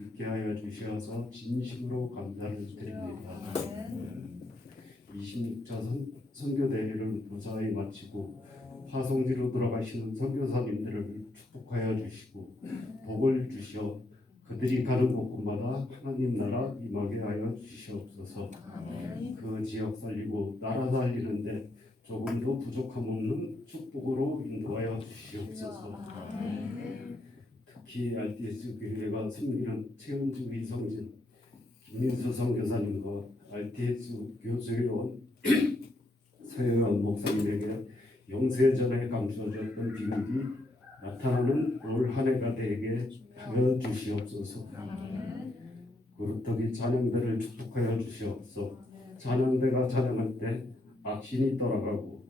있게 하여 주시어서 진심으로 감사를 드립니다. 26차 선교대회를 무사히 마치고 화성지로 돌아가시는 선교사님들을 축복하여 주시고 복을 주시어 그들이 가는 곳곳마다 하나님 나라 임하게 하여 주시옵소서. 그 지역 살리고 나라 살리는데 조금도 부족함 없는 축복으로 인도하여 주시옵소서. 특히 RTS 교회가 섬기는 최은주 이성진 김민수 선교사님과 RTS 교수회원 서혜원 목사님에게 영세전에 감추어졌던 비밀이 나타나는 올 한 해가 되게 하여 주시옵소서. 그렇더니 찬양대를 축복하여 주시옵소서. 찬양대가 찬양할 때 악신이 떠나가고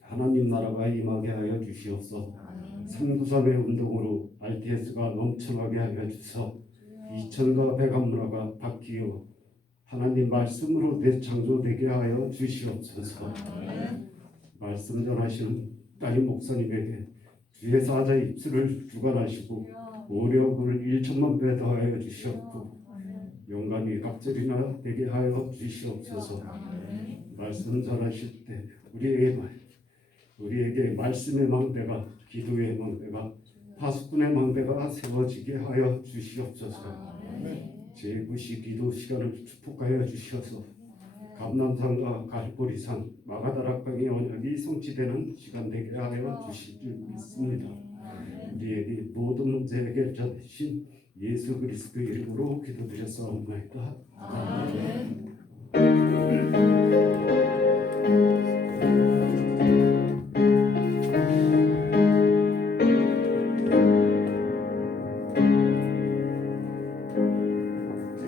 하나님 나라가 임하게 하여 주시옵소서. 393의 운동으로 RTS가 넘쳐나게 하여 주소서. 이천과 백암문화가 바뀌어 하나님 말씀으로 대창조되게 하여 주시옵소서. 말씀 전하시는 따님 목사님에게 주의 사자의 입술을 주관하시고 오력을 1천만 배 더하여 주시옵고 영감이 갑절이나 되게 하여 주시옵소서. 말씀 전하실 때 우리에게 말씀의 망대가 기도의 망대가 파수꾼의 망대가 세워지게 하여 주시옵소서. 제9시 기도 시간을 축복하여 주셔서 감남산과 갈보리산 마가다락강의 언약이 성취되는 시간 되게 하여 주실 줄 믿습니다. 우리에게 모든 문제 해결자 되신 예수 그리스도 이름으로 기도드렸사옵나이다. 아멘.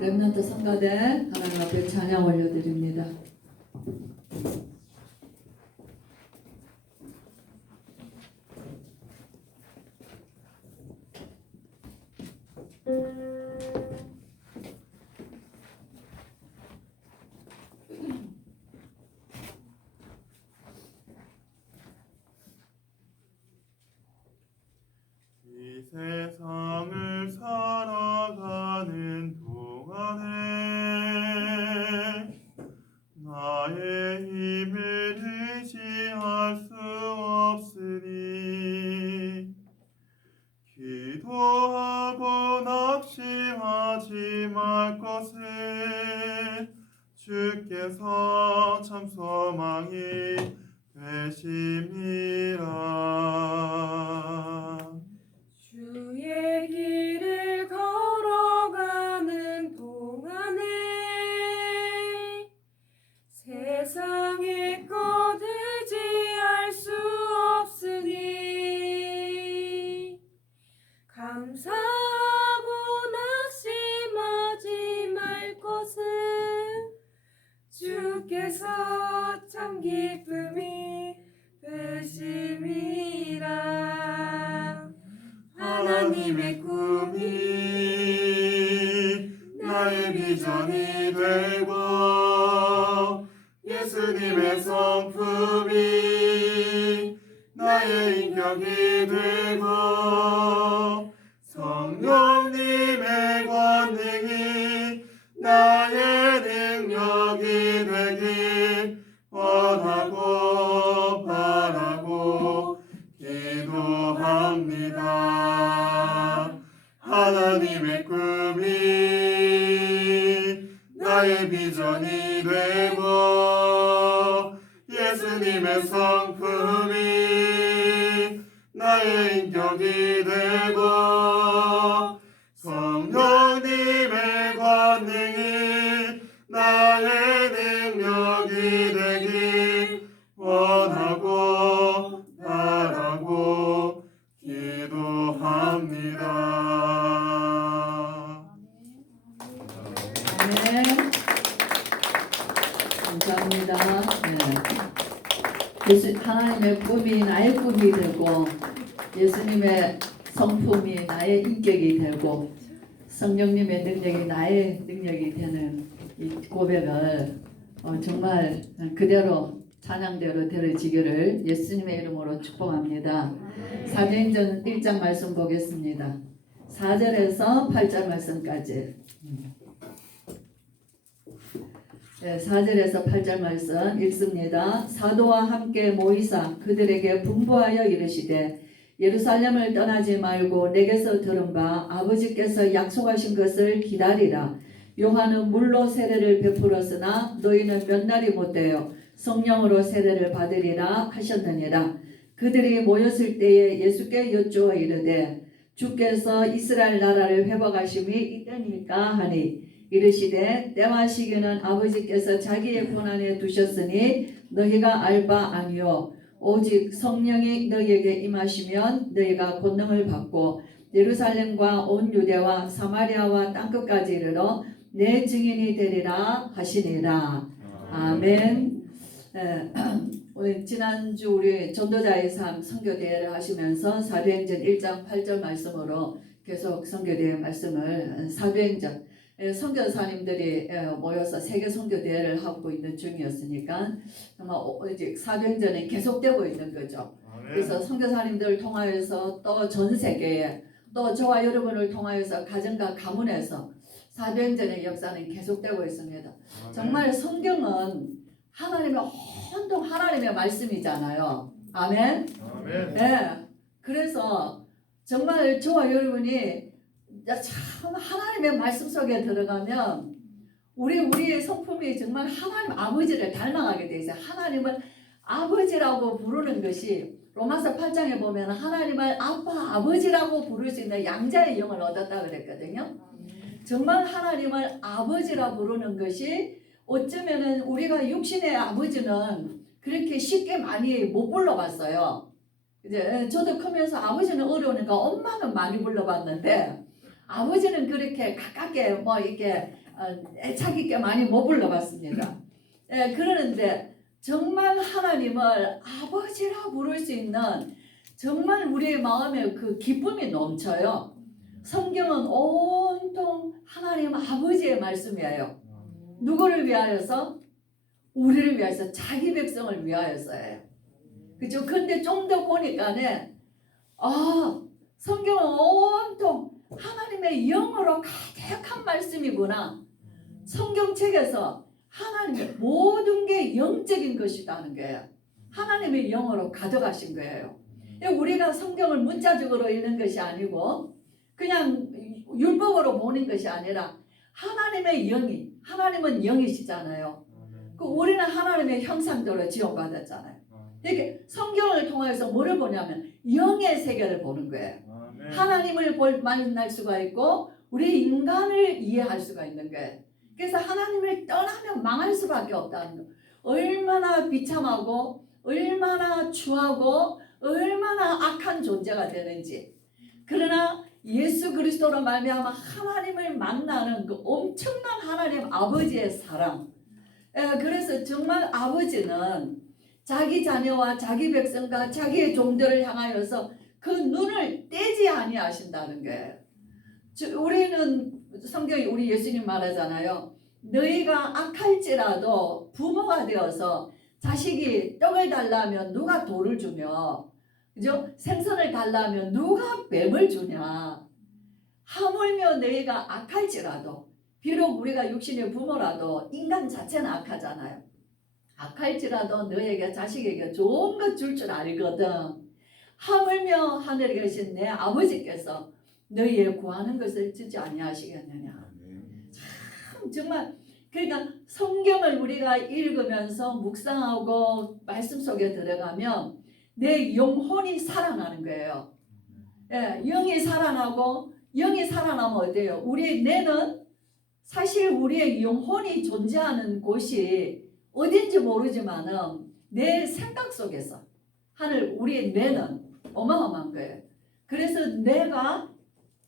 렘넌트 성가대 하나님 앞에 찬양 올려드립니다. 이 세상을 살아가는 동안에 나의 힘을 의지할 수 없으니 기도하고 낙심하지 말 것을 주께서 참 소망이 되심이라. 주의 길을 걸어가는 동안에 세상의 것 의지할 수 없으니 감사하고 낙심하지 말 것은 주께서 참 기쁨이 되심이라. 하나님의 꿈이 나의 비전이 되고 예수님의 성품이 나의 인격이 되고 성령님의 권능이 나의 능력이 되길 원하고 바라고 기도합니다. 하나님의 꿈이 나의 비전이 되고 예수님의 성품이 나의 인격이 되고 성령님의 권능이 나의 능력이 되길 원하고 바라고 기도합니다. 아멘. 감사합니다. 하나님의 꿈이 나의 꿈이 되고 예수님의 성품이 나의 인격이 되고 성령님의 능력이 나의 능력이 되는 이 고백을 정말 그대로 찬양대로 되어지기를 예수님의 이름으로 축복합니다. 사도행전 1장 말씀 보겠습니다. 4절에서 8절 말씀까지. 4절에서 8절 말씀 읽습니다. 사도와 함께 모이사 그들에게 분부하여 이르시되 예루살렘을 떠나지 말고 내게서 들은 바 아버지께서 약속하신 것을 기다리라. 요한은 물로 세례를 베풀었으나 너희는 몇 날이 못되어 성령으로 세례를 받으리라 하셨느니라. 그들이 모였을 때에 예수께 여쭈어 이르되 주께서 이스라엘 나라를 회복하심이 이때니까 하니 이르시되 때와 시기는 아버지께서 자기의 권한에 두셨으니 너희가 알 바 아니요 오직 성령이 너희에게 임하시면 너희가 권능을 받고 예루살렘과 온 유대와 사마리아와 땅끝까지 이르러 내 증인이 되리라 하시니라. 아멘. 지난주 우리 전도자의 삶 선교대회를 하시면서 사도행전 1장 8절 말씀으로 계속 선교대회 말씀을 사도행전 선교사님들이 모여서 세계 선교대회를 하고 있는 중이었으니까 정말 이제 사도행전이 계속되고 있는 거죠. 그래서 선교사님들을 통하여서 또 전 세계에 또 저와 여러분을 통하여서 가정과 가문에서 사도행전의 역사는 계속되고 있습니다. 정말 성경은 하나님의 온통 하나님의 말씀이잖아요. 아멘. 네. 그래서 정말 저와 여러분이 참 하나님의 말씀 속에 들어가면 우리의 성품이 정말 하나님 아버지를 닮아가게 돼 있어요. 하나님을 아버지라고 부르는 것이 로마서 8장에 보면 하나님을 아빠 아버지라고 부를 수 있는 양자의 영을 얻었다 그랬거든요. 정말 하나님을 아버지라 부르는 것이 어쩌면은 우리가 육신의 아버지는 그렇게 쉽게 많이 못 불러봤어요. 이제 저도 크면서 아버지는 어려우니까 엄마는 많이 불러봤는데 아버지는 그렇게 가깝게 뭐 이렇게 애착 있게 많이 못 불러봤습니다. 그러는데 정말 하나님을 아버지라 부를 수 있는 정말 우리의 마음에 그 기쁨이 넘쳐요. 성경은 온통 하나님 아버지의 말씀이에요. 누구를 위하여서? 우리를 위하여서 자기 백성을 위하여서예요. 그죠? 근데 좀 더 보니까는 성경은 온통 하나님의 영으로 가득한 말씀이구나. 성경책에서 하나님의 모든 게 영적인 것이라는 거예요. 하나님의 영으로 가득하신 거예요. 우리가 성경을 문자적으로 읽는 것이 아니고 그냥 율법으로 보는 것이 아니라 하나님의 영이, 하나님은 영이시잖아요. 우리는 하나님의 형상대로 지원받았잖아요. 이렇게 성경을 통해서 뭐를 보냐면 영의 세계를 보는 거예요. 하나님을 만날 수가 있고 우리 인간을 이해할 수가 있는 거예요. 그래서 하나님을 떠나면 망할 수밖에 없다는 거. 얼마나 비참하고 얼마나 추하고 얼마나 악한 존재가 되는지. 그러나 예수 그리스도로 말미암아 하나님을 만나는 그 엄청난 하나님 아버지의 사랑. 그래서 정말 아버지는 자기 자녀와 자기 백성과 자기의 종들을 향하여서 그 눈을 떼지 아니하신다는 거예요. 우리는 성경이 우리 예수님 말하잖아요. 너희가 악할지라도 부모가 되어서 자식이 떡을 달라면 누가 돌을 주며, 그죠? 생선을 달라면 누가 뱀을 주냐. 하물며 너희가 악할지라도, 비록 우리가 육신의 부모라도 인간 자체는 악하잖아요. 악할지라도 너희에게 자식에게 좋은 것 줄 줄 알거든. 하물며 하늘에 계신 내 아버지께서 너희의 구하는 것을 주지 아니하시겠느냐. 참 정말 그러니까 성경을 우리가 읽으면서 묵상하고 말씀 속에 들어가면 내 영혼이 살아나는 거예요. 영이 살아나고 영이 살아나면 어때요? 우리의 뇌는 사실 우리의 영혼이 존재하는 곳이 어딘지 모르지만은 내 생각 속에서 하늘 우리의 뇌는 어마어마한 거예요. 그래서 뇌가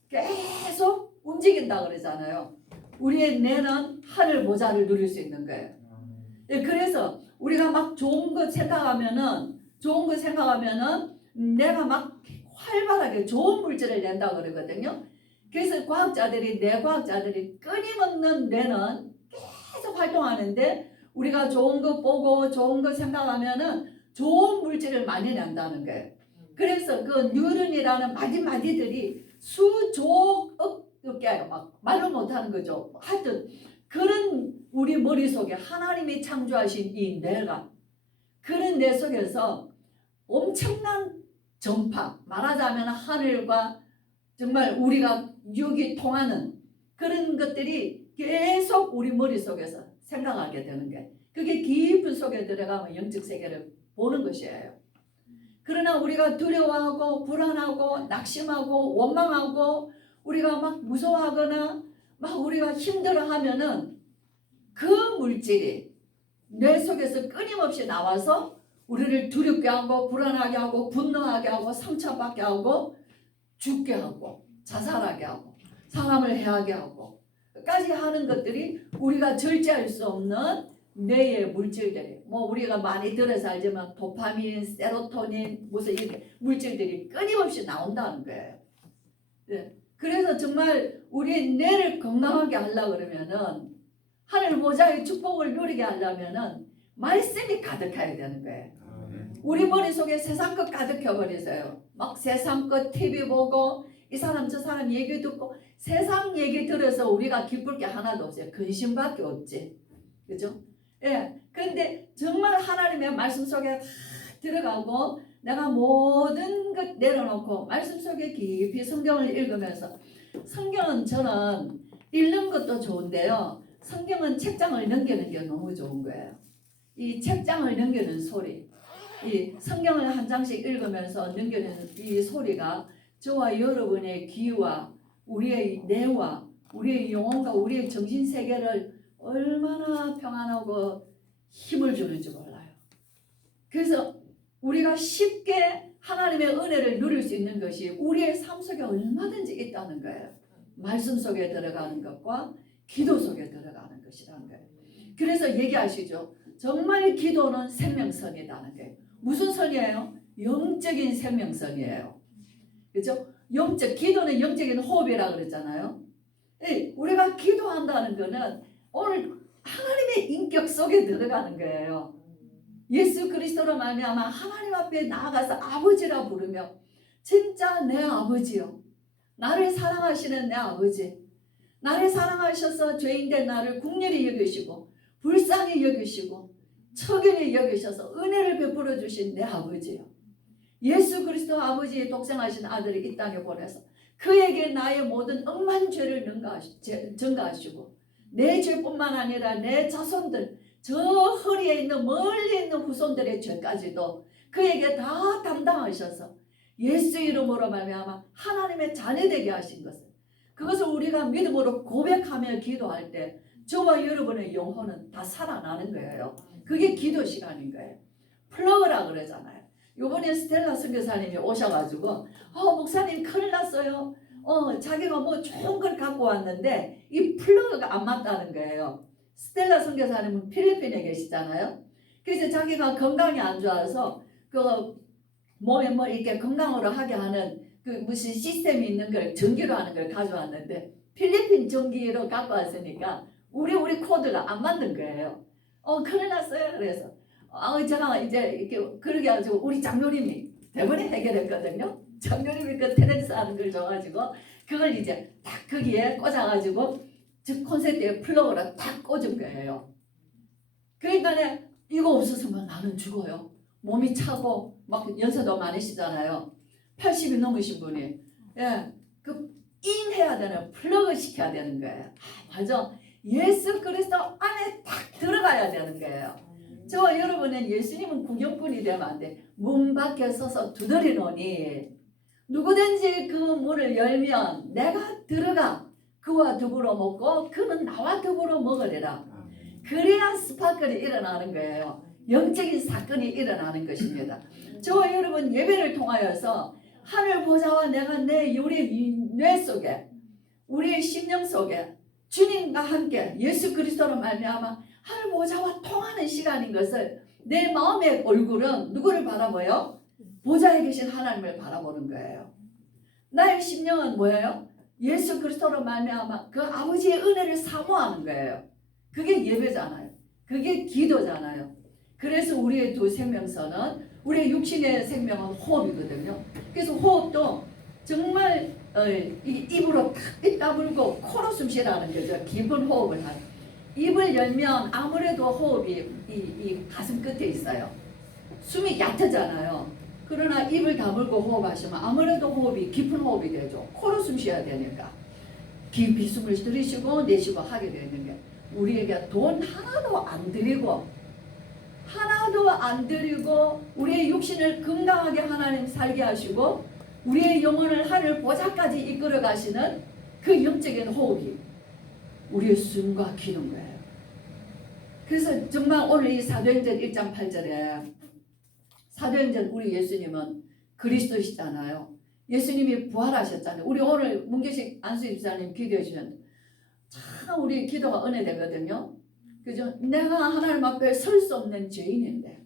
계속 움직인다 그러잖아요. 우리의 뇌는 하늘 모자를 누릴 수 있는 거예요. 그래서 우리가 막 좋은 거 생각하면은 내가 막 활발하게 좋은 물질을 낸다 그러거든요. 그래서 뇌과학자들이 끊임없는 뇌는 계속 활동하는데 우리가 좋은 거 보고 좋은 거 생각하면은 좋은 물질을 많이 낸다는 거예요. 그래서 그 뉴런이라는 마디마디들이 수조억개요. 막 말로 못하는 거죠. 하여튼 그런 우리 머릿속에 하나님이 창조하신 이 내가, 그런 내 속에서 엄청난 전파, 말하자면 하늘과 정말 우리가 육이 통하는 그런 것들이 계속 우리 머릿속에서 생각하게 되는 게, 그게 깊은 속에 들어가면 영적 세계를 보는 것이에요. 그러나 우리가 두려워하고 불안하고 낙심하고 원망하고 우리가 막 무서워하거나 막 우리가 힘들어하면은 그 물질이 뇌 속에서 끊임없이 나와서 우리를 두렵게 하고 불안하게 하고 분노하게 하고 상처받게 하고 죽게 하고 자살하게 하고 사람을 해하게 하고 까지 하는 것들이 우리가 절제할 수 없는 뇌의 물질들이, 뭐 우리가 많이 들어서 알지만 도파민, 세로토닌 무슨 이렇게 물질들이 끊임없이 나온다는 거예요. 네. 그래서 정말 우리 뇌를 건강하게 하려고 그러면은, 하늘 보좌의 축복을 누리게 하려면은 말씀이 가득해야 되는 거예요. 우리 머릿속에 세상 것 가득해버리세요. 막 세상 것 TV 보고 이 사람 저 사람 얘기 듣고 세상 얘기 들어서 우리가 기쁠 게 하나도 없어요. 근심밖에 없지. 그죠? 예. 그런데 정말 하나님의 말씀 속에 다 들어가고 내가 모든 것 내려놓고 말씀 속에 깊이 성경을 읽으면서, 성경은 저는 읽는 것도 좋은데요. 성경은 책장을 넘기는 게 너무 좋은 거예요. 이 책장을 넘기는 소리, 이 성경을 한 장씩 읽으면서 넘기는 이 소리가 저와 여러분의 귀와 우리의 뇌와 우리의 영혼과 우리의 정신세계를 얼마나 평안하고 힘을 주는지 몰라요. 그래서 우리가 쉽게 하나님의 은혜를 누릴 수 있는 것이 우리의 삶 속에 얼마든지 있다는 거예요. 말씀 속에 들어가는 것과 기도 속에 들어가는 것이라는 거예요. 그래서 얘기하시죠. 정말 기도는 생명선이라는 거예요. 무슨 선이에요? 영적인 생명선이에요. 그렇죠? 기도는 영적인 호흡이라고 그랬잖아요. 우리가 기도한다는 것은 오늘 하나님의 인격 속에 들어가는 거예요. 예수 그리스도로 말미암아 하나님 앞에 나아가서 아버지라 부르며, 진짜 내 아버지요, 나를 사랑하시는 내 아버지, 나를 사랑하셔서 죄인된 나를 긍휼히 여기시고 불쌍히 여기시고 처견히 여기셔서 은혜를 베풀어 주신 내 아버지요, 예수 그리스도 아버지의 독생하신 아들을 이 땅에 보내서 그에게 나의 모든 억만 죄를 전가하시고 내 죄뿐만 아니라 내 자손들, 저 허리에 있는 멀리 있는 후손들의 죄까지도 그에게 다 담당하셔서 예수 이름으로 말미암아 하나님의 자녀되게 하신 것을, 그것을 우리가 믿음으로 고백하며 기도할 때 저와 여러분의 영혼은 다 살아나는 거예요. 그게 기도 시간인 거예요. 플러그라 그러잖아요. 요번에 스텔라 선교사님이 오셔가지고 목사님 큰일 났어요. 자기가 뭐 좋은 걸 갖고 왔는데 이 플러그가 안 맞다는 거예요. 스텔라 선교사님은 필리핀에 계시잖아요. 그래서 자기가 건강이 안 좋아서 그 몸에 뭐 이렇게 건강으로 하게 하는 그 무슨 시스템이 있는 걸, 전기로 하는 걸 가져왔는데 필리핀 전기로 갖고 왔으니까 우리 코드가 안 맞는 거예요. 큰일 났어요. 그래서 제가 이제 이렇게 그러게 해가지고 우리 장로님이 대번에 해결했거든요. 장로님이 그 테렌스 하는 걸 줘가지고 그걸 이제 딱 거기에 꽂아가지고 즉 콘센트에 플러그를 딱 꽂은 거예요. 그러니까 이거 없었으면 나는 죽어요. 몸이 차고 막 연세도 많으시잖아요. 80이 넘으신 분이 인 해야 되는, 플러그 시켜야 되는 거예요. 맞아. 예수 그리스도 안에 딱 들어가야 되는 거예요. 저와 여러분은 예수님은 구경꾼이 되면 안 돼. 문 밖에 서서 두드리노니 누구든지 그 문을 열면 내가 들어가 그와 더불어 먹고 그는 나와 더불어 먹으리라. 그래야 스파클이 일어나는 거예요. 영적인 사건이 일어나는 것입니다. 저와 여러분 예배를 통하여서 하늘 보좌와 내가 우리 뇌 속에, 우리의 심령 속에 주님과 함께 예수 그리스도로 말미암아 하늘 보좌와 통하는 시간인 것을, 내 마음의 얼굴은 누구를 바라보요? 보좌에 계신 하나님을 바라보는 거예요. 나의 심령은 뭐예요? 예수 그리스도로 말미암아 그 아버지의 은혜를 사모하는 거예요. 그게 예배잖아요. 그게 기도잖아요. 그래서 우리의 두 생명선은, 우리의 육신의 생명은 호흡이거든요. 그래서 호흡도 정말 입으로 탁 다물고 코로 숨 쉬라는 거죠. 깊은 호흡을 하는. 입을 열면 아무래도 호흡이 이 가슴 끝에 있어요. 숨이 얕아잖아요. 그러나 입을 다물고 호흡하시면 아무래도 호흡이 깊은 호흡이 되죠. 코로 숨 쉬어야 되니까. 깊이 숨을 들이쉬고 내쉬고 하게 되는 게 우리에게 돈 하나도 안 들이고 우리의 육신을 건강하게 하나님 살게 하시고 우리의 영혼을 하늘 보좌까지 이끌어 가시는 그 영적인 호흡이 우리의 숨과 기는 거예요. 그래서 정말 오늘 이 사도행전 1장 8절에 사도행전 우리 예수님은 그리스도시잖아요. 예수님이 부활하셨잖아요. 우리 오늘 문계식 안수집사님 기도해 주셨는데 참 우리 기도가 은혜되거든요. 그죠? 내가 하나님 앞에 설 수 없는 죄인인데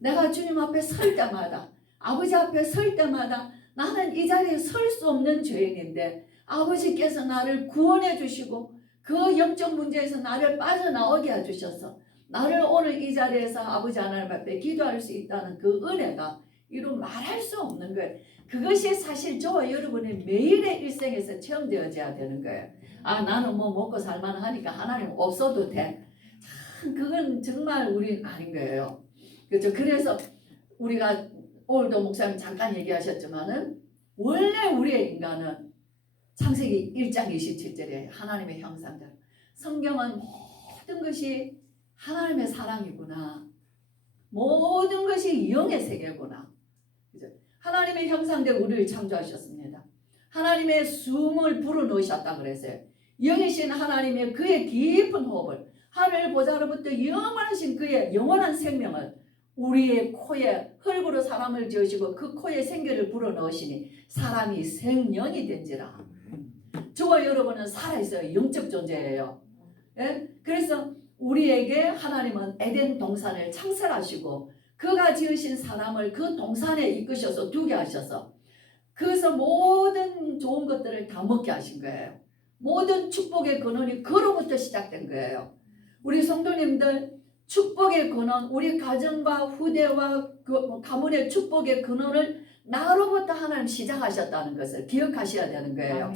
내가 주님 앞에 설 때마다 아버지 앞에 설 때마다 나는 이 자리에 설 수 없는 죄인인데 아버지께서 나를 구원해 주시고 그 영적 문제에서 나를 빠져나오게 해주셔서 나를 오늘 이 자리에서 아버지 하나님 앞에 기도할 수 있다는 그 은혜가 이루 말할 수 없는 거예요. 그것이 사실 저와 여러분의 매일의 일생에서 체험되어져야 되는 거예요. 아, 나는 뭐 먹고 살만 하니까 하나님 없어도 돼. 참 그건 정말 우린 아닌 거예요. 그렇죠? 그래서 우리가 오늘도 목사님 잠깐 얘기하셨지만은 원래 우리의 인간은 창세기 1장 27절에 하나님의 형상대로 성경은 모든 것이 하나님의 사랑이구나. 모든 것이 영의 세계구나. 그죠? 하나님의 형상대로 우리를 창조하셨습니다. 하나님의 숨을 불어넣으셨다 그랬어요. 영이신 하나님의 그의 깊은 호흡을 하늘 보좌로부터 영원하신 그의 영원한 생명을 우리의 코에 흙으로 사람을 지으시고 그 코에 생기를 불어넣으시니 사람이 생명이 된지라. 저와 여러분은 살아있어요. 영적 존재예요. 예? 그래서 우리에게 하나님은 에덴 동산을 창설하시고 그가 지으신 사람을 그 동산에 이끄셔서 두게 하셔서 그래서 모든 좋은 것들을 다 먹게 하신 거예요. 모든 축복의 근원이 그로부터 시작된 거예요. 우리 성도님들 축복의 근원, 우리 가정과 후대와 그 가문의 축복의 근원을 나로부터 하나님 시작하셨다는 것을 기억하셔야 되는 거예요.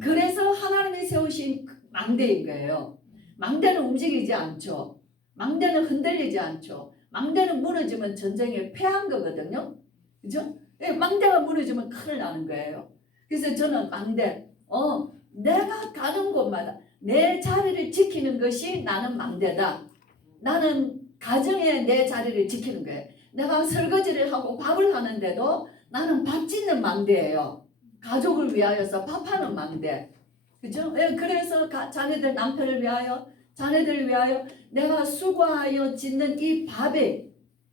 그래서 하나님이 세우신 망대인 거예요. 망대는 움직이지 않죠. 망대는 흔들리지 않죠. 망대는 무너지면 전쟁에 패한 거거든요. 그죠? 망대가 무너지면 큰일 나는 거예요. 그래서 저는 망대, 내가 가는 곳마다 내 자리를 지키는 것이 나는 망대다. 나는 가정에 내 자리를 지키는 거예요. 내가 설거지를 하고 밥을 하는데도 나는 밥 짓는 망대예요. 가족을 위하여서 밥하는 망대. 그죠? 그래서 자네들 남편을 위하여 자네들을 위하여 내가 수고하여 짓는 이 밥에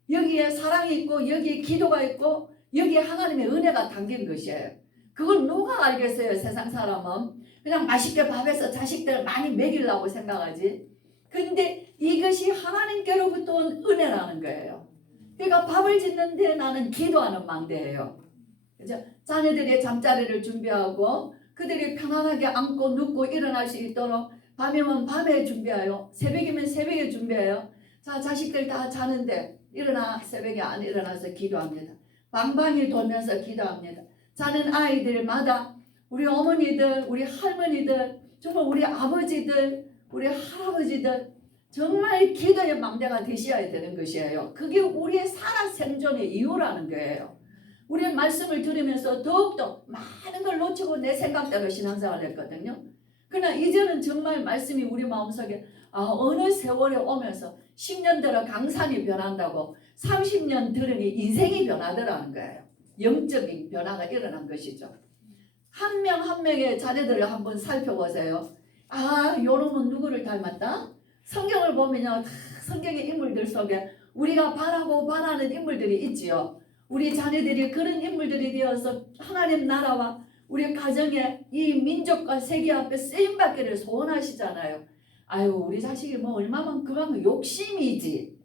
여기에 사랑이 있고 여기에 기도가 있고 여기에 하나님의 은혜가 담긴 것이에요. 그걸 누가 알겠어요? 세상 사람은 그냥 맛있게 밥해서 자식들 많이 먹이려고 생각하지. 근데 이것이 하나님께로부터 온 은혜라는 거예요. 그러니까 밥을 짓는데 나는 기도하는 망대예요. 그죠? 자녀들의 잠자리를 준비하고 그들이 편안하게 앉고 눕고 일어날 수 있도록 밤이면 밤에 준비해요. 새벽이면 새벽에 준비해요. 자, 자식들 다 자는데 일어나 새벽에 안 일어나서 기도합니다. 방방이 돌면서 기도합니다. 자는 아이들마다 우리 어머니들, 우리 할머니들, 정말 우리 아버지들, 우리 할아버지들 정말 기도의 망대가 되셔야 되는 것이에요. 그게 우리의 살아 생존의 이유라는 거예요. 우리는 말씀을 들으면서 더욱더 많은 걸 놓치고 내 생각대로 신앙생활을 했거든요. 그러나 이제는 정말 말씀이 우리 마음속에 어느 세월에 오면서 10년 들어 강산이 변한다고 30년 들으니 인생이 변하더라는 거예요. 영적인 변화가 일어난 것이죠. 한 명 한 명의 자녀들을 한번 살펴보세요. 요놈은 누구를 닮았다? 성경을 보면요, 성경의 인물들 속에 우리가 바라고 바라는 인물들이 있지요. 우리 자녀들이 그런 인물들이 되어서 하나님 나라와 우리 가정에 이 민족과 세계 앞에 쓰임받기를 소원하시잖아요. 우리 자식이 뭐 얼마만 그만큼 욕심이지.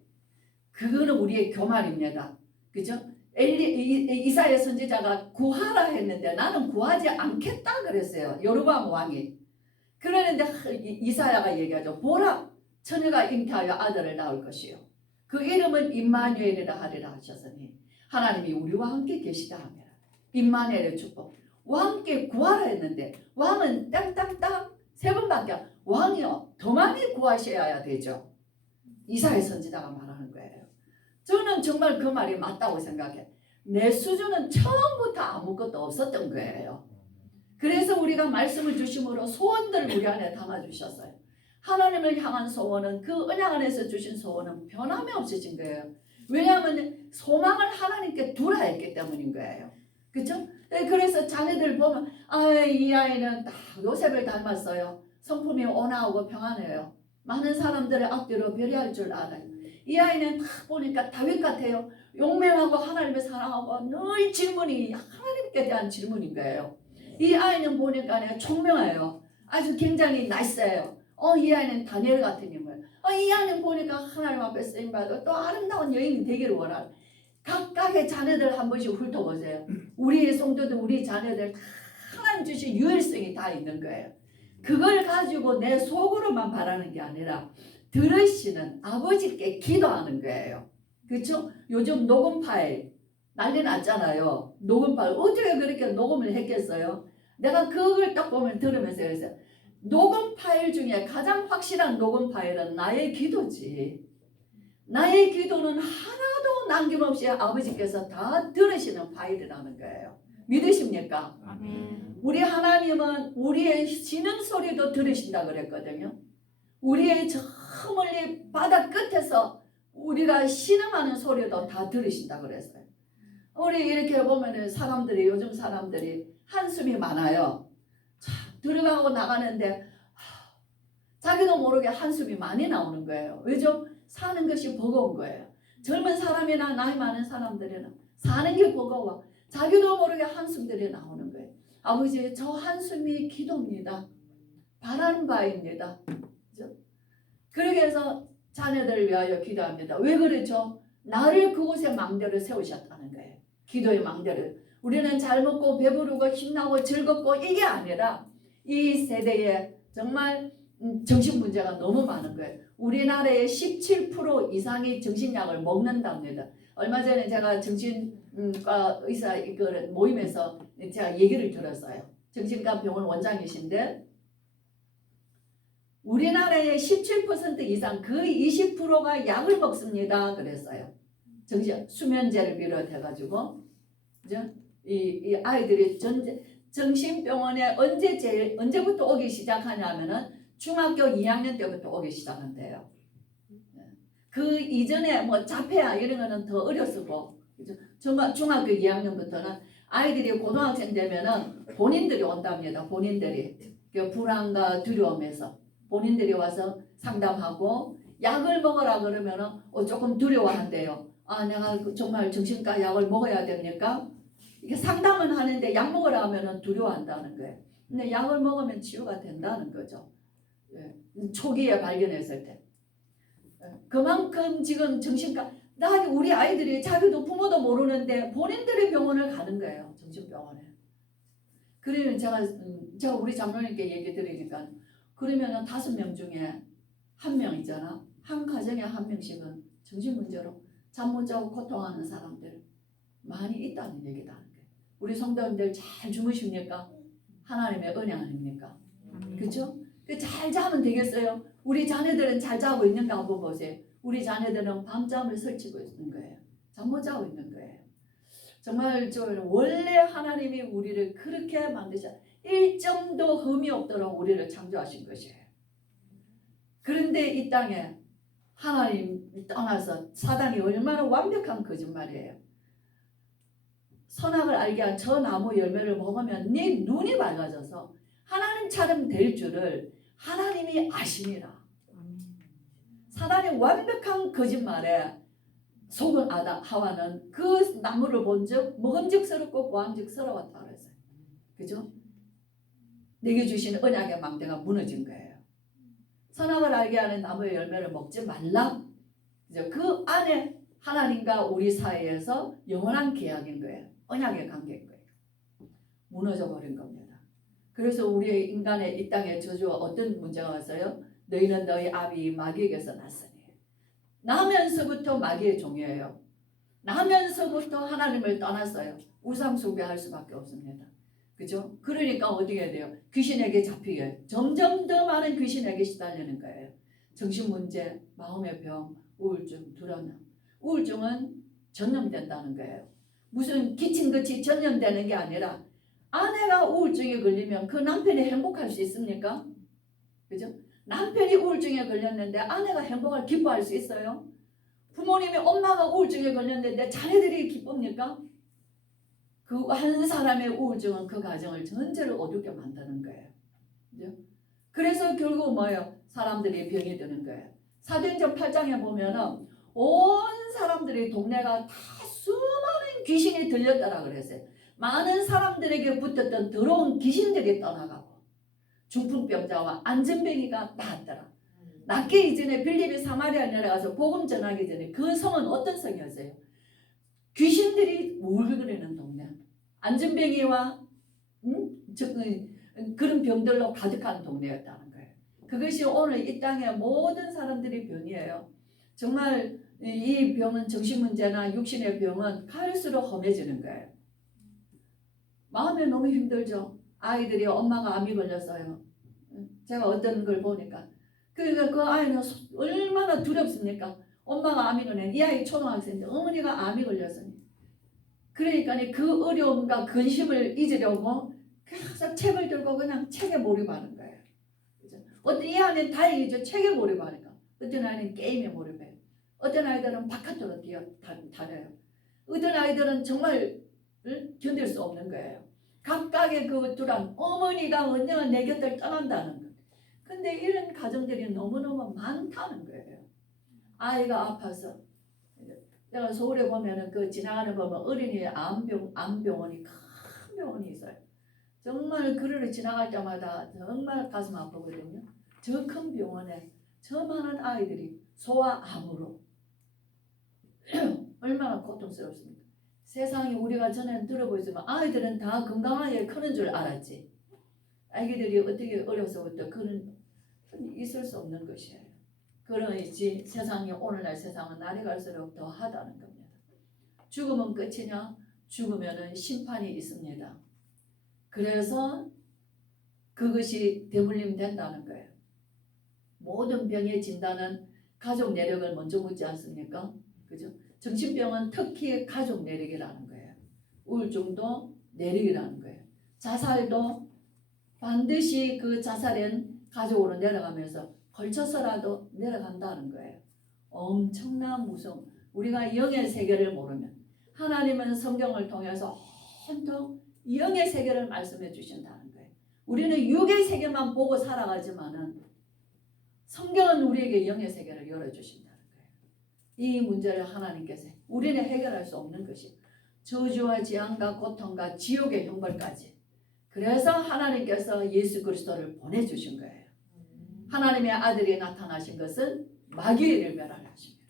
그거는 우리의 교만입니다. 그죠? 이사야 선지자가 구하라 했는데 나는 구하지 않겠다 그랬어요. 여로보암 왕이. 그러는데 이사야가 얘기하죠. 보라, 처녀가 잉태하여 아들을 낳을 것이요. 그 이름은 임마누엘이라 하리라 하셨으니 하나님이 우리와 함께 계시다 합니다. 임마누엘의 축복. 왕께 구하라 했는데 왕은 땅땅땅 3번밖에 왕이요 더 많이 구하셔야 되죠. 이사야 선지자가 말하는 거예요. 저는 정말 그 말이 맞다고 생각해. 내 수준은 처음부터 아무것도 없었던 거예요. 그래서 우리가 말씀을 주심으로 소원들을 우리 안에 담아주셨어요. 하나님을 향한 소원은 그 언약 안에서 주신 소원은 변함이 없으신 거예요. 왜냐하면 소망을 하나님께 두라 했기 때문인 거예요. 그렇죠? 그래서 자녀들 보면 이 아이는 딱 요셉을 닮았어요. 성품이 온화하고 평안해요. 많은 사람들의 앞뒤로 배려할 줄 알아요. 이 아이는 딱 보니까 다윗 같아요. 용맹하고 하나님을 사랑하고 늘 질문이 하나님께 대한 질문인 거예요. 이 아이는 보니까 총명해요. 아주 굉장히 나이스해요. 이 아이는 다니엘 같은 인물. 이 아이는 보니까 하나님 앞에 쓰임받고 또 아름다운 여인이 되기를 원하는. 각각의 자녀들 한 번씩 훑어보세요. 우리의 성도들, 우리 자녀들 다 하나님 주신 유일성이 다 있는 거예요. 그걸 가지고 내 속으로만 바라는 게 아니라 들으시는 아버지께 기도하는 거예요. 그렇죠? 요즘 녹음 파일 난리 났잖아요. 녹음 파일 어떻게 그렇게 녹음을 했겠어요? 내가 그걸 딱 보면 들으면서 그랬어요. 녹음 파일 중에 가장 확실한 녹음 파일은 나의 기도지. 나의 기도는 하나도 남김없이 아버지께서 다 들으시는 파일이라는 거예요. 믿으십니까? 아멘. 우리 하나님은 우리의 쉬는 소리도 들으신다 그랬거든요. 우리의 저 멀리 바다 끝에서 우리가 신음하는 소리도 다 들으신다 그랬어요. 우리 이렇게 보면은 사람들이 요즘 사람들이 한숨이 많아요. 들어가고 나가는데 자기도 모르게 한숨이 많이 나오는 거예요. 왜죠? 사는 것이 버거운 거예요. 젊은 사람이나 나이 많은 사람들은 사는 게 버거워. 자기도 모르게 한숨들이 나오는 거예요. 아버지, 저 한숨이 기도입니다. 바라는 바입니다. 그렇죠? 그렇게 해서 자녀들을 위하여 기도합니다. 왜 그렇죠? 나를 그곳에 망대를 세우셨다는 거예요. 기도의 망대를. 우리는 잘 먹고 배부르고 힘나고 즐겁고 이게 아니라 이 세대에 정말 정신 문제가 너무 많은 거예요. 우리나라의 17% 이상이 정신약을 먹는답니다. 얼마 전에 제가 정신과 의사 이거를 모임에서 제가 얘기를 들었어요. 정신과 병원 원장이신데 우리나라의 17% 이상 그 20%가 약을 먹습니다. 그랬어요. 수면제를 비롯해가지고 이 아이들이 정신병원에 언제부터 오기 시작하냐면은 중학교 2학년 때부터 오기 시작한대요. 그 이전에 뭐 자폐아 이런 거는 더 어렸고 중학교 2학년부터는 아이들이 고등학생 되면은 본인들이 온답니다. 본인들이 불안과 두려움에서 본인들이 와서 상담하고 약을 먹으라 그러면은 조금 두려워한대요. 내가 정말 정신과 약을 먹어야 됩니까? 이게 상담은 하는데 약 먹으라 하면은 두려워한다는 거예요. 근데 약을 먹으면 치유가 된다는 거죠. 초기에 발견했을 때. 그만큼 지금 정신과 우리 아이들이 자기도 부모도 모르는데 본인들이 병원을 가는 거예요. 정신병원에. 그러면 제가 우리 장로님께 얘기 드리니까 그러면은 5명 중에 1명 있잖아. 한 가정에 1명씩은 정신 문제로 잠 못 자고 고통하는 사람들 많이 있다는 얘기다. 우리 성도님들 잘 주무십니까? 하나님의 은혜 아닙니까? 그렇죠? 잘 자면 되겠어요? 우리 자녀들은 잘 자고 있는가 한번 보세요. 우리 자녀들은 밤잠을 설치고 있는 거예요. 잠 못 자고 있는 거예요. 정말 원래 하나님이 우리를 그렇게 만드셔 1점도 흠이 없도록 우리를 창조하신 것이에요. 그런데 이 땅에 하나님 떠나서 사단이 얼마나 완벽한 거짓말이에요. 선악을 알게 한 저 나무 열매를 먹으면 네 눈이 밝아져서 하나님처럼 될 줄을 하나님이 아시니라. 사단의 완벽한 거짓말에 속은 하와는 그 나무를 본즉 먹음직스럽고 보암직스러웠다 그랬어요. 그죠? 내게 주신 언약의 망대가 무너진 거예요. 선악을 알게 하는 나무의 열매를 먹지 말라. 그죠? 그 안에 하나님과 우리 사이에서 영원한 계약인 거예요. 언약의 관계인 거예요. 무너져 버린 겁니다. 그래서 우리 인간의 이 땅에 저주와 어떤 문제가 왔어요? 너희는 너희 아비 마귀에게서 났으니. 나면서부터 마귀의 종이에요. 나면서부터 하나님을 떠났어요. 우상 숭배할 수밖에 없습니다. 그죠? 그러니까 어떻게 해야 돼요? 귀신에게 잡히게 점점 더 많은 귀신에게 시달리는 거예요. 정신문제, 마음의 병, 우울증, 불안함. 우울증은 전염된다는 거예요. 무슨 기침같이 전염되는 게 아니라 아내가 우울증에 걸리면 그 남편이 행복할 수 있습니까? 그죠? 남편이 우울증에 걸렸는데 아내가 행복을 기뻐할 수 있어요? 부모님이 엄마가 우울증에 걸렸는데 자녀들이 기쁩니까? 그 한 사람의 우울증은 그 가정을 전체를 어둡게 만드는 거예요. 그죠? 그래서 결국 뭐예요? 사람들이 병이 드는 거예요. 사도행전 8장에 보면은 온 사람들이 동네가 다 수많은 귀신이 들렸다라 그랬어요. 많은 사람들에게 붙었던 더러운 귀신들이 떠나가고 중풍병자와 안전뱅이가 나았더라. 낫기 이전에 빌립이 사마리아 내려가서 복음 전하기 전에 그 성은 어떤 성이었어요? 귀신들이 울거리는 동네. 안전뱅이와 그런 병들로 가득한 동네였다는 거예요. 그것이 오늘 이 땅의 모든 사람들이 병이에요. 정말 이 병은 정신문제나 육신의 병은 갈수록 험해지는 거예요. 마음이 너무 힘들죠. 아이들이 엄마가 암이 걸렸어요. 제가 어떤 걸 보니까 그러니까 그 아이는 얼마나 두렵습니까? 엄마가 암이 걸린 이 아이 초등학생인데 어머니가 암이 걸렸으니 그러니까 그 어려움과 근심을 잊으려고 계속 책을 들고 그냥 책에 몰입하는 거예요. 그죠? 어떤 이 아이는 다행이죠. 책에 몰입하니까. 어떤 아이는 게임에 몰입해요. 어떤 아이들은 바깥으로 다녀요. 어떤 아이들은 정말 견딜 수 없는 거예요. 각각의 그 두란 어머니가 언젠가 내 곁을 떠난다는 것. 근데 이런 가정들이 너무너무 많다는 거예요. 아이가 아파서 내가 서울에 보면은 그 지나가는 보면 어린이 암병원이 큰 병원이 있어요. 정말 그를 지나갈 때마다 정말 가슴 아프거든요. 저 큰 병원에 저 많은 아이들이 소아 암으로 얼마나 고통스럽습니까? 세상이 우리가 전에 들어보지만 아이들은 다 건강하게 크는 줄 알았지. 아기들이 어떻게 어려서부터 그런 있을 수 없는 것이에요. 그러지 세상이 오늘날 세상은 날이 갈수록 더 하다는 겁니다. 죽음은 끝이냐? 죽으면은 심판이 있습니다. 그래서 그것이 대물림 된다는 거예요. 모든 병의 진단은 가족 내력을 먼저 묻지 않습니까? 그죠? 정신병은 특히 가족 내력이라는 거예요. 우울증도 내력이라는 거예요. 자살도 반드시 그 자살은 가족으로 내려가면서 걸쳐서라도 내려간다는 거예요. 엄청난 무서움. 우리가 영의 세계를 모르면 하나님은 성경을 통해서 온통 영의 세계를 말씀해 주신다는 거예요. 우리는 육의 세계만 보고 살아가지만은 성경은 우리에게 영의 세계를 열어주신다는 거예요. 이 문제를 하나님께서 우리는 해결할 수 없는 것이 저주와 재앙과 고통과 지옥의 형벌까지. 그래서 하나님께서 예수 그리스도를 보내주신 거예요. 하나님의 아들이 나타나신 것은 마귀를 멸하십니다.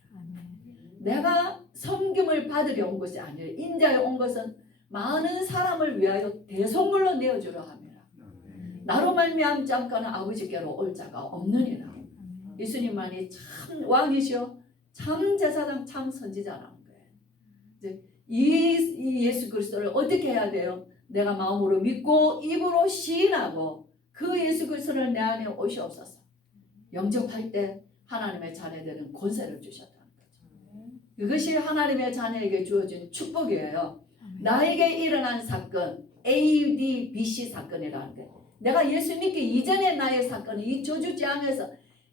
내가 섬김을 받으려 온 것이 아니라 인자에 온 것은 많은 사람을 위하여 대속물로 내어주려 합니다. 나로 말미암지 않고는 아버지께로 올 자가 없느니라. 예수님만이 참 왕이시오, 참 제사장, 참 선지자라는 거예요. 이제 이 예수 그리스도를 어떻게 해야 돼요? 내가 마음으로 믿고 입으로 시인하고 그 예수 그리스도를 내 안에 오시옵소서. 영접할 때 하나님의 자녀들은 권세를 주셨다는 거죠. 그것이 하나님의 자녀에게 주어진 축복이에요. 나에게 일어난 사건, A, D, B, C 사건이라는 거예요. 내가 예수 믿기 이전의 나의 사건은 이 저주 재앙에서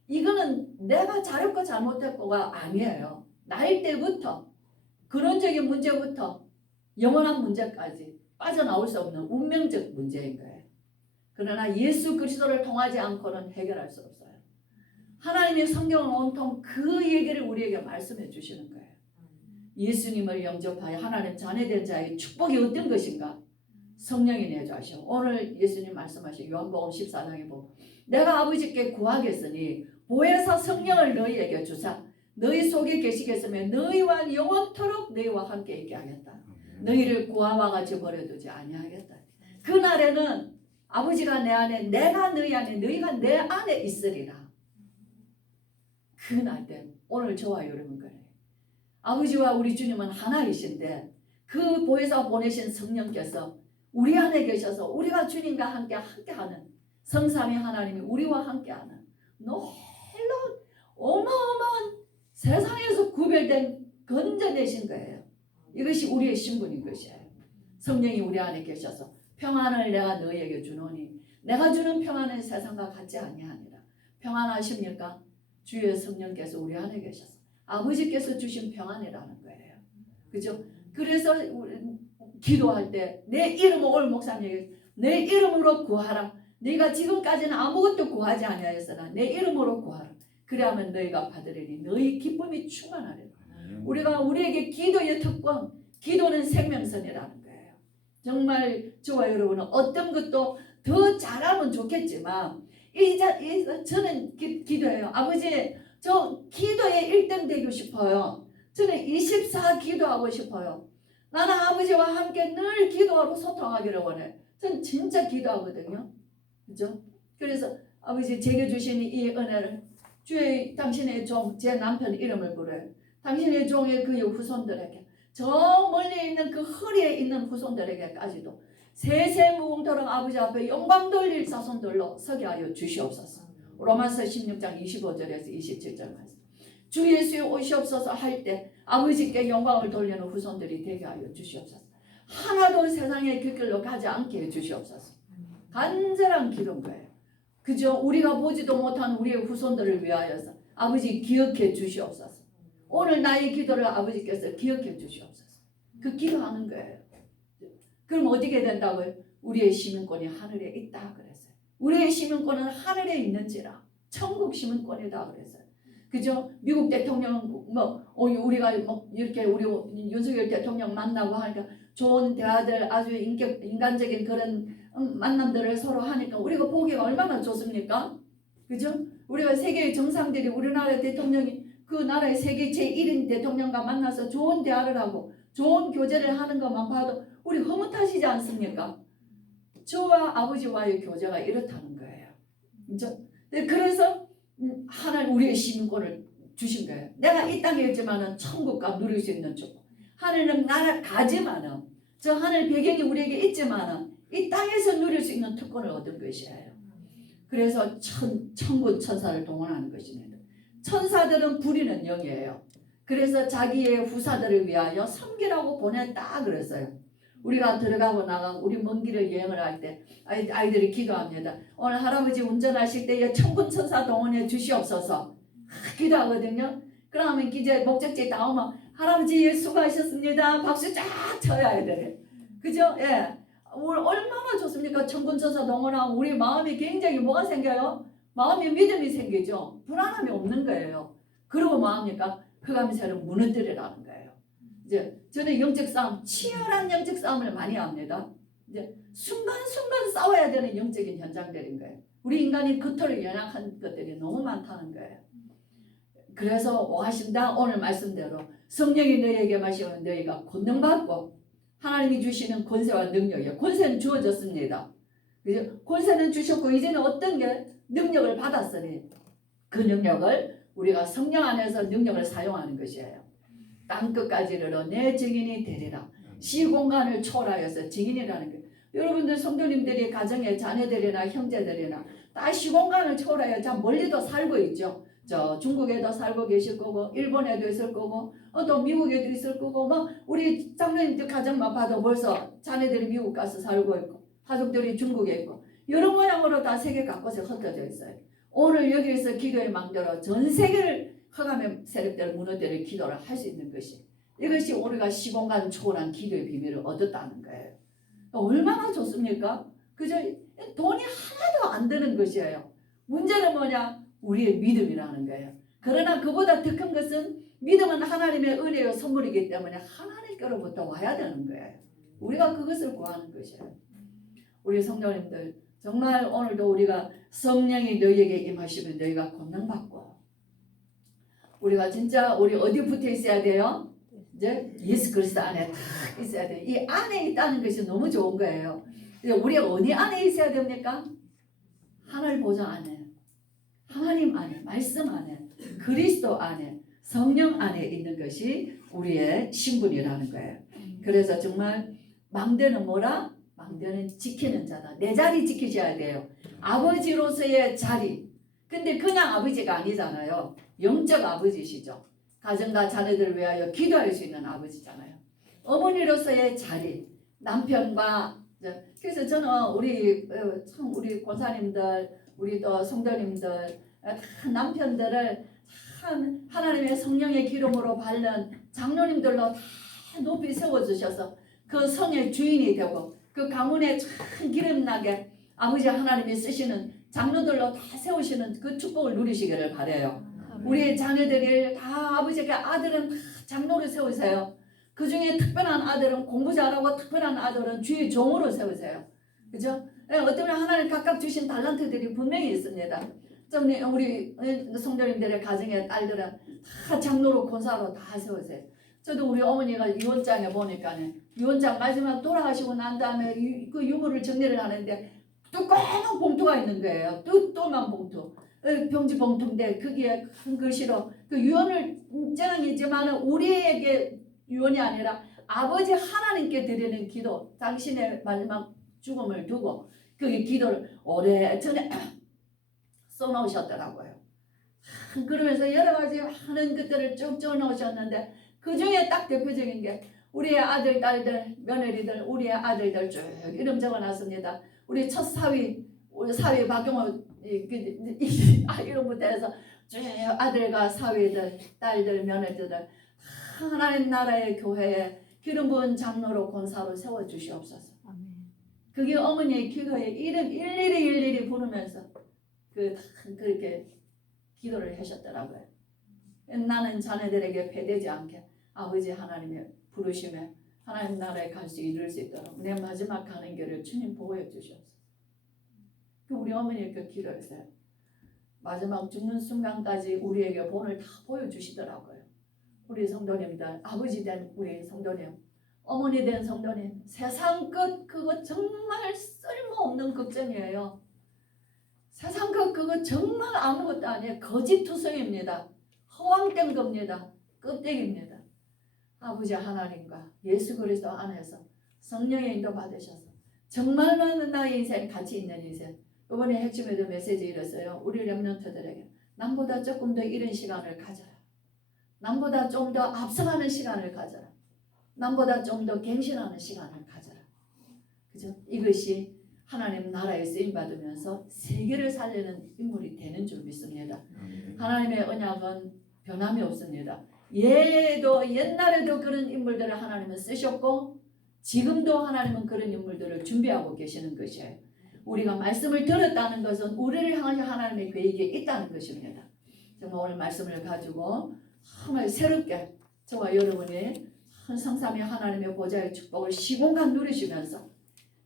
이거는 내가 잘했고 잘못했고가 아니에요. 나일 때부터 근원적인 문제부터 영원한 문제까지 빠져나올 수 없는 운명적 문제인 거예요. 그러나 예수 그리스도를 통하지 않고는 해결할 수 없어요. 하나님의 성경은 온통 그 얘기를 우리에게 말씀해 주시는 거예요. 예수님을 영접하여 하나님 자녀된 자의 축복이 어떤 것인가? 성령이 내주하시오. 오늘 예수님 말씀하신 요한복음 14장에 보면 내가 아버지께 구하겠으니 보혜사 성령을 너희에게 주사 너희 속에 계시겠으며 너희와 영원토록 너희와 함께 있게 하겠다. 너희를 구하와 같이 버려두지 아니하겠다. 그날에는 아버지가 내 안에 내가 너희 안에 너희가 내 안에 있으리라. 그날 때 오늘 저와 여러분 그래요. 아버지와 우리 주님은 하나이신데 그 보혜사 보내신 성령께서 우리 안에 계셔서 우리가 주님과 함께하는 성삼위 하나님이 우리와 함께하는 놀라운 어마어마한 세상에서 구별된 건져내신 거예요. 이것이 우리의 신분인 것이에요. 성령이 우리 안에 계셔서 평안을 내가 너희에게 주노니 내가 주는 평안은 세상과 같지 아니하니라. 평안하십니까? 주의 성령께서 우리 안에 계셔서 아버지께서 주신 평안이라는 거예요. 그죠? 그래서 기도할 때 내 이름으로, 오늘 목사님 내 이름으로 구하라. 네가 지금까지는 아무것도 구하지 아니하였으나 내 이름으로 구하라. 그래야만 너희가 받으리니 너희 기쁨이 충만하리라. 우리에게 기도의 특권, 기도는 생명선이라는 거예요. 정말 저와 여러분은 어떤 것도 더 잘하면 좋겠지만 저는 기도해요. 아버지, 저 기도에 1등 되고 싶어요. 저는 24 기도하고 싶어요. 나는 아버지와 함께 늘 기도하고 소통하기를 원해. 전 진짜 기도하거든요. 그죠? 그래서 아버지 제게 주신 이 은혜를 주의 당신의 종, 제 남편 이름을 부르요. 당신의 종의 그 후손들에게, 저 멀리 있는 그 허리에 있는 후손들에게까지도 세세무궁토록 아버지 앞에 영광 돌릴 자손들로 서게 하여 주시옵소서. 로마서 16장 25절에서 27절 말씀. 주 예수의 오시옵소서 할 때 아버지께 영광을 돌리는 후손들이 되게 하여 주시옵소서. 하나도 세상의 뒷길로 가지 않게 해 주시옵소서. 간절한 기도인 거예요. 그저 우리가 보지도 못한 우리의 후손들을 위하여서 아버지 기억해 주시옵소서. 오늘 나의 기도를 아버지께서 기억해 주시옵소서. 그 기도하는 거예요. 그럼 어떻게 된다고요? 우리의 시민권이 하늘에 있다 그랬어요. 우리의 시민권은 하늘에 있는지라 천국 시민권이다 그랬어요. 그죠? 미국 대통령 우리가 이렇게 우리 윤석열 대통령 만나고 하니까 좋은 대화들, 아주 인간적인 그런 만남들을 서로 하니까 우리가 보기가 얼마나 좋습니까? 그죠? 우리가 세계의 정상들이 우리나라 대통령이 그 나라의 세계 제1인 대통령과 만나서 좋은 대화를 하고 좋은 교제를 하는 것만 봐도 우리 흐뭇하시지 않습니까? 저와 아버지와의 교제가 이렇다는 거예요. 그죠? 그래서 하나님 우리의 시민권을 주신 거예요. 내가 이 땅에 있지만은 천국과 누릴 수 있는 축복. 하늘은 날아가지만은 저 하늘 배경이 우리에게 있지만은 이 땅에서 누릴 수 있는 특권을 얻은 것이에요. 그래서 천군 천사를 동원하는 것입니다. 천사들은 부리는 영이에요. 그래서 자기의 후사들을 위하여 섬기라고 보냈다 그랬어요. 우리가 들어가고 나가고 우리 먼 길을 여행을 할 때 아이들이 기도합니다. 오늘 할아버지 운전하실 때에 천군 천사 동원해 주시옵소서. 기도하거든요. 그러면 이제 목적지에 나오면 할아버지 수고하셨습니다. 박수 쫙 쳐야 아이들이. 그죠? 예. 얼마나 좋습니까? 천군 천사 동원하면 우리 마음이 굉장히 뭐가 생겨요? 마음이 믿음이 생기죠. 불안함이 없는 거예요. 그러고 뭐 합니까? 흑암세를 무너뜨리라는 거예요. 이제 저는 영적 싸움, 치열한 영적 싸움을 많이 합니다. 이제 순간순간 싸워야 되는 영적인 현장들인 거예요. 우리 인간이 그토록 연약한 것들이 너무 많다는 거예요. 그래서 오하신다 오늘 말씀대로 성령이 너희에게 마시면 너희가 권능받고 하나님이 주시는 권세와 능력이에요. 권세는 주어졌습니다. 권세는 주셨고 이제는 어떤 게 능력을 받았으니 그 능력을 우리가 성령 안에서 능력을 사용하는 것이에요. 땅끝까지 이르러 내 증인이 되리라. 시공간을 초월하여서 증인이라는 게 여러분들 성도님들이 가정에 자녀들이나 형제들이나 다 시공간을 초월하여 참 멀리도 살고 있죠. 저 중국에도 살고 계실 거고 일본에도 있을 거고 또 미국에도 있을 거고 막 우리 장로님들 가정만 봐도 벌써 자녀들이 미국 가서 살고 있고 가족들이 중국에 있고 여러 모양으로 다 세계 곳곳에 흩어져 있어요. 오늘 여기에서 기도의 망대로 전 세계를 흑암의 세력들을 무너뜨릴 기도를 할 수 있는 것이 이것이 우리가 시공간 초월한 기도의 비밀을 얻었다는 거예요. 얼마나 좋습니까? 그저 돈이 하나도 안 드는 것이에요. 문제는 뭐냐? 우리의 믿음이라는 거예요. 그러나 그보다 더 큰 것은 믿음은 하나님의 은혜요 선물이기 때문에 하나님께로부터 와야 되는 거예요. 우리가 그것을 구하는 것이에요. 우리 성도님들 정말 오늘도 우리가 성령이 너희에게 임하시면 너희가 권능받고 우리가 진짜 우리 어디 붙어 있어야 돼요? 이제 예수 그리스도 안에 딱 있어야 돼요. 이 안에 있다는 것이 너무 좋은 거예요. 우리 어디 안에 있어야 됩니까? 하늘 보좌 안에, 하나님 안에, 말씀 안에, 그리스도 안에, 성령 안에 있는 것이 우리의 신분이라는 거예요. 그래서 정말 망대는 뭐라? 망대는 지키는 자다. 내 자리 지키셔야 돼요. 아버지로서의 자리. 근데 그냥 아버지가 아니잖아요. 영적 아버지시죠. 가정과 자녀들을 위하여 기도할 수 있는 아버지잖아요. 어머니로서의 자리, 남편과 그래서 저는 우리 권사님들, 우리 또 성도님들, 남편들을 참 하나님의 성령의 기름으로 바른 장로님들로 다 높이 세워주셔서 그 성의 주인이 되고 그 가문에 참 기름나게 아버지 하나님이 쓰시는 장로들로 다 세우시는 그 축복을 누리시기를 바라요. 우리 자녀들이 다 아버지에게 아들은 다 장로를 세우세요. 그 중에 특별한 아들은 공부 잘하고 특별한 아들은 주의 종으로 세우세요. 그죠? 어떤 하나님 각각 주신 달란트들이 분명히 있습니다. 우리 성도님들의 가정의 딸들은 다 장로로 권사로 다 세우세요. 저도 우리 어머니가 유언장에 보니까 유언장 마지막 돌아가시고 난 다음에 그 유물을 정리를 하는데 두꺼운 봉투가 있는 거예요. 뚜뚜만 봉투. 병지 봉투인데 거기에 큰 글씨로 그 유언장이지만 우리에게 유언이 아니라 아버지 하나님께 드리는 기도, 당신의 마지막 죽음을 두고 거기 기도를 오래전에 써놓으셨더라고요. 그러면서 여러 가지 하는 것들을 쭉 써놓으셨는데 그 중에 딱 대표적인 게 우리의 아들, 딸들, 며느리들, 우리의 아들들 쭉 이름 적어놨습니다. 우리 첫 사위, 우리 사위 박경호 이름부터 해서 쭉 아들과 사위들, 딸들, 며느리들 하나님 나라의 교회에 기름 부은 장로로 권사로 세워주시옵소서. 그게 어머니의 기도에 이름 일일이 부르면서 그렇게 기도를 하셨더라고요. 나는 자네들에게 패되지 않게 아버지 하나님의 부르심에 하나님 나라에 갈 수 이룰 수 있도록 내 마지막 가는 길을 주님 보호해 주시옵소서. 우리 어머니의 그 기도였어요. 마지막 죽는 순간까지 우리에게 본을 다 보여주시더라고요. 우리 성도님들, 아버지 된 우리 성도님, 어머니 된 성도님, 세상 끝 그거 정말 쓸모없는 걱정이에요. 세상 끝 그거 정말 아무것도 아니에요. 거짓투성입니다. 허황된 겁니다. 껍데기입니다. 아버지 하나님과 예수 그리스도 안에서 성령의 인도 받으셔서 정말로 나의 인생 가치 있는 인생. 이번에 핵심에도 메시지 이랬어요. 우리 렘넌트들에게 남보다 조금 더 이른 시간을 가져라. 남보다 좀 더 앞서가는 시간을 가져라. 남보다 좀 더 갱신하는 시간을 가져라. 그죠? 이것이 하나님 나라에 쓰임 받으면서 세계를 살리는 인물이 되는 줄 믿습니다. 하나님의 언약은 변함이 없습니다. 옛날에도 그런 인물들을 하나님은 쓰셨고 지금도 하나님은 그런 인물들을 준비하고 계시는 것이에요. 우리가 말씀을 들었다는 것은 우리를 향한 하나님의 계획이 있다는 것입니다. 정말 오늘 말씀을 가지고 정말 새롭게 저와 여러분이 성삼위 하나님의 보좌의 축복을 시공간 누리시면서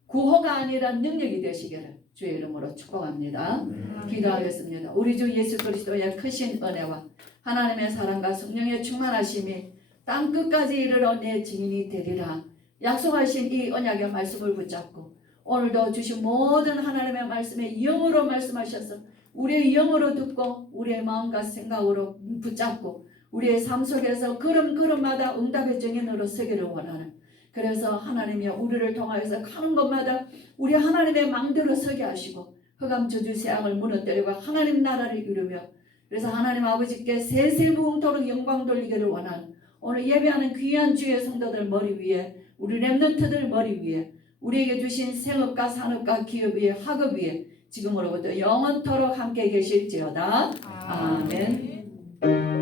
구호가 아니라 능력이 되시기를 주의 이름으로 축복합니다. 기도하겠습니다. 우리 주 예수 그리스도의 크신 은혜와 하나님의 사랑과 성령의 충만하심이 땅끝까지 이르러 내 증인이 되리라 약속하신 이 언약의 말씀을 붙잡고 오늘도 주신 모든 하나님의 말씀에 영으로 말씀하셔서 우리의 영으로 듣고 우리의 마음과 생각으로 붙잡고 우리의 삶 속에서 걸음걸음마다 응답의 증인으로 서기를 원하는, 그래서 하나님이 우리를 통하여서 가는 곳마다 우리 하나님의 망대로 서게 하시고 흑암 저주 세상을 무너뜨리고 하나님 나라를 이루며, 그래서 하나님 아버지께 세세무궁토록 영광 돌리기를 원하는 오늘 예배하는 귀한 주의 성도들 머리 위에, 우리 렘넌트들 머리 위에, 우리에게 주신 생업과 산업과 기업 위에, 학업 위에 지금으로부터 영원토록 함께 계실지어다. 아멘.